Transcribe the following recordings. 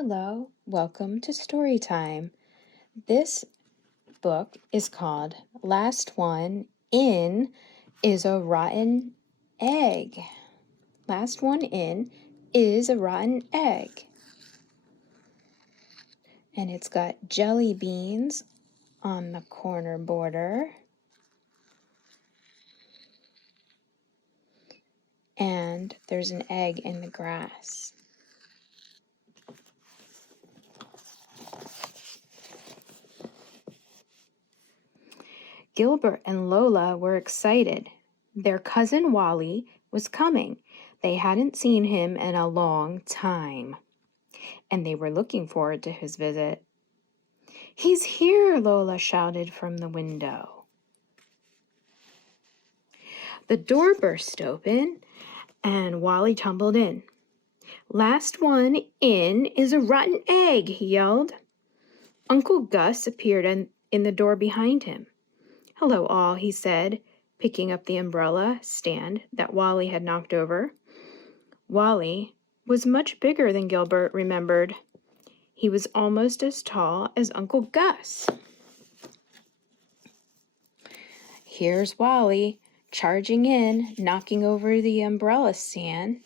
Hello, welcome to Story Time. This book is called Last One In is a Rotten Egg. Last One In is a Rotten Egg. And it's got jelly beans on the corner border. And there's an egg in the grass. Gilbert and Lola were excited. Their cousin Wally was coming. They hadn't seen him in a long time, and they were looking forward to his visit. "He's here!" Lola shouted from the window. The door burst open, and Wally tumbled in. "Last one in is a rotten egg," he yelled. Uncle Gus appeared in the door behind him. "Hello, all," he said, picking up the umbrella stand that Wally had knocked over. Wally was much bigger than Gilbert remembered. He was almost as tall as Uncle Gus. Here's Wally, charging in, knocking over the umbrella stand.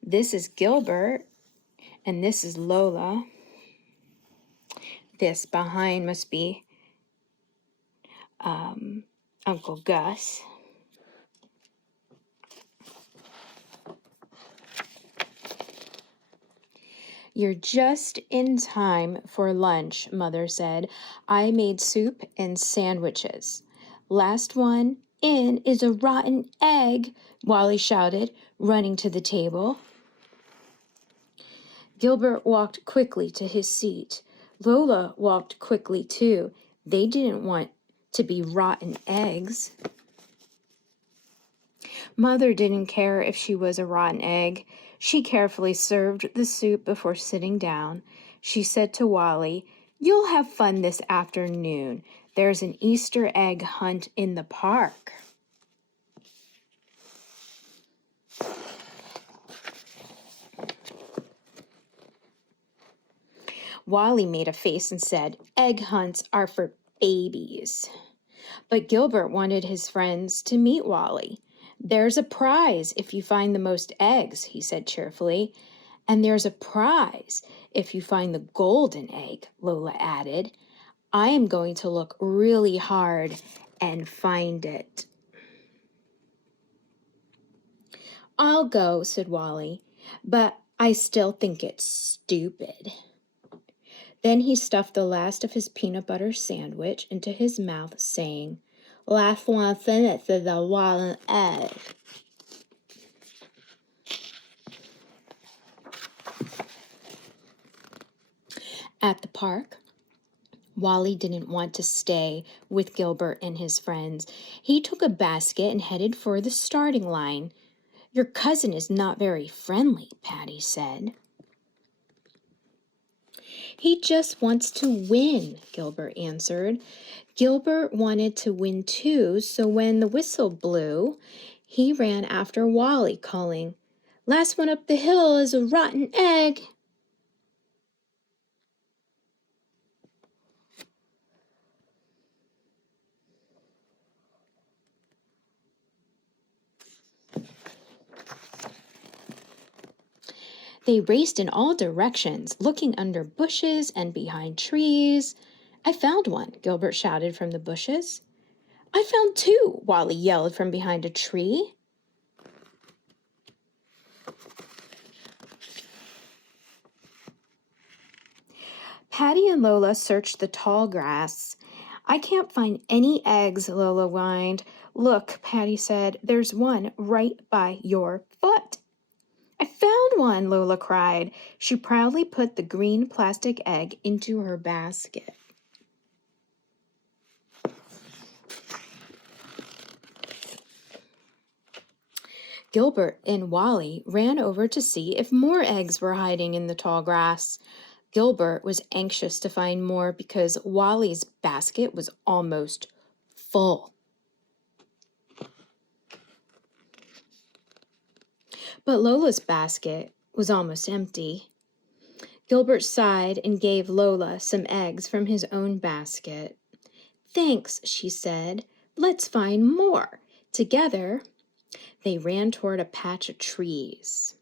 This is Gilbert, and this is Lola. This behind must be Uncle Gus. "You're just in time for lunch," Mother said. "I made soup and sandwiches." "Last one in is a rotten egg," Wally shouted, running to the table. Gilbert walked quickly to his seat. Lola walked quickly too. They didn't want to be rotten eggs. Mother didn't care if she was a rotten egg. She carefully served the soup before sitting down. She said to Wally, "You'll have fun this afternoon. There's an Easter egg hunt in the park." Wally made a face and said, "Egg hunts are for babies." But Gilbert wanted his friends to meet Wally. "There's a prize if you find the most eggs," he said cheerfully. "And there's a prize if you find the golden egg," Lola added. "I am going to look really hard and find it." "I'll go," said Wally, "but I still think it's stupid." Then he stuffed the last of his peanut butter sandwich into his mouth, saying, "Last one finished is a rotten egg." At the park, Wally didn't want to stay with Gilbert and his friends. He took a basket and headed for the starting line. "Your cousin is not very friendly," Patty said. "He just wants to win," Gilbert answered. Gilbert wanted to win too, so when the whistle blew, he ran after Wally, calling, "Last one up the hill is a rotten egg." They raced in all directions, looking under bushes and behind trees. "I found one," Gilbert shouted from the bushes. "I found two," Wally yelled from behind a tree. Patty and Lola searched the tall grass. "I can't find any eggs," Lola whined. "Look," Patty said, "there's one right by your foot." "I found one," Lola cried. She proudly put the green plastic egg into her basket. Gilbert and Wally ran over to see if more eggs were hiding in the tall grass. Gilbert was anxious to find more because Wally's basket was almost full. But Lola's basket was almost empty. Gilbert sighed and gave Lola some eggs from his own basket. "Thanks," she said. "Let's find more." Together, they ran toward a patch of trees.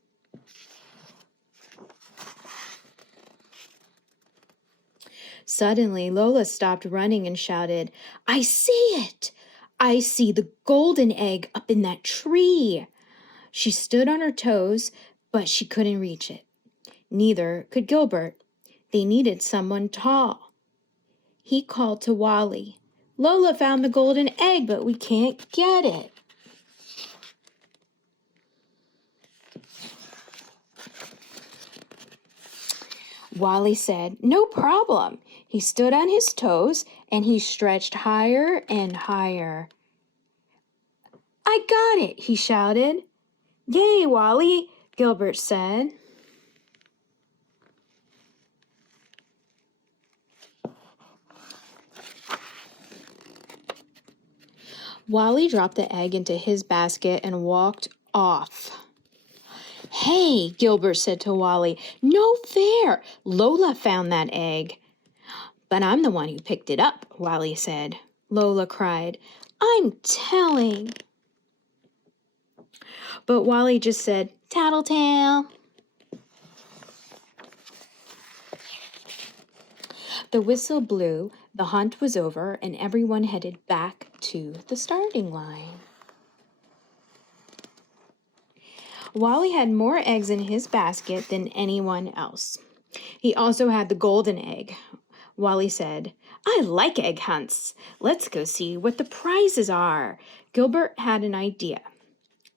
Suddenly, Lola stopped running and shouted, "I see it! I see the golden egg up in that tree." She stood on her toes, but she couldn't reach it. Neither could Gilbert. They needed someone tall. He called to Wally, "Lola found the golden egg, but we can't get it." Wally said, "No problem." He stood on his toes and he stretched higher and higher. "I got it," he shouted. "Yay, Wally," Gilbert said. Wally dropped the egg into his basket and walked off. "Hey," Gilbert said to Wally, "no fair. Lola found that egg." "But I'm the one who picked it up," Wally said. Lola cried, "I'm telling." But Wally just said, "Tattletale." The whistle blew, the hunt was over, and everyone headed back to the starting line. Wally had more eggs in his basket than anyone else. He also had the golden egg. Wally said, "I like egg hunts. Let's go see what the prizes are." Gilbert had an idea.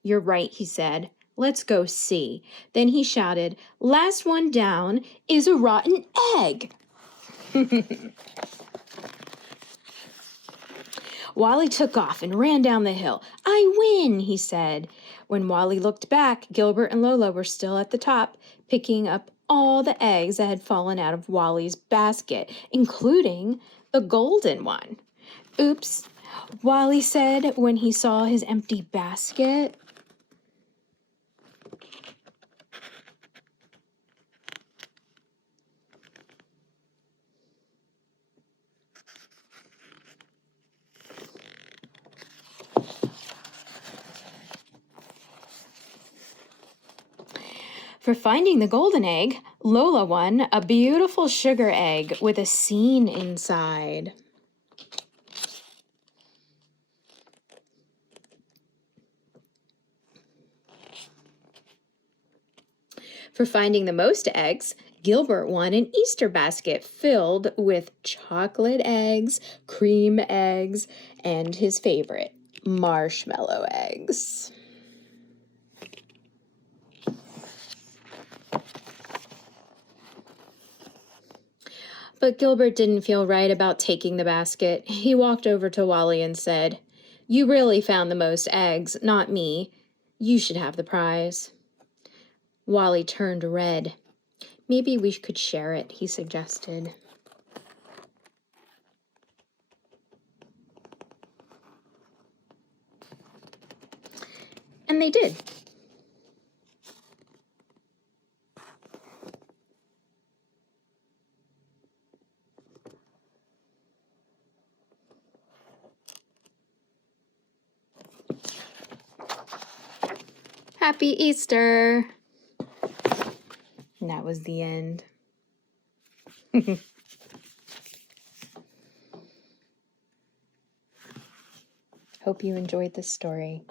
"You're right," he said. "Let's go see." Then he shouted, "Last one down is a rotten egg." Wally took off and ran down the hill. "I win," he said. When Wally looked back, Gilbert and Lola were still at the top, picking up all the eggs that had fallen out of Wally's basket, including the golden one. "Oops," Wally said when he saw his empty basket. For finding the golden egg, Lola won a beautiful sugar egg with a scene inside. For finding the most eggs, Gilbert won an Easter basket filled with chocolate eggs, cream eggs, and his favorite, marshmallow eggs. But Gilbert didn't feel right about taking the basket. He walked over to Wally and said, "You really found the most eggs, not me. You should have the prize." Wally turned red. "Maybe we could share it," he suggested. And they did. Happy Easter! And that was the end. Hope you enjoyed this story.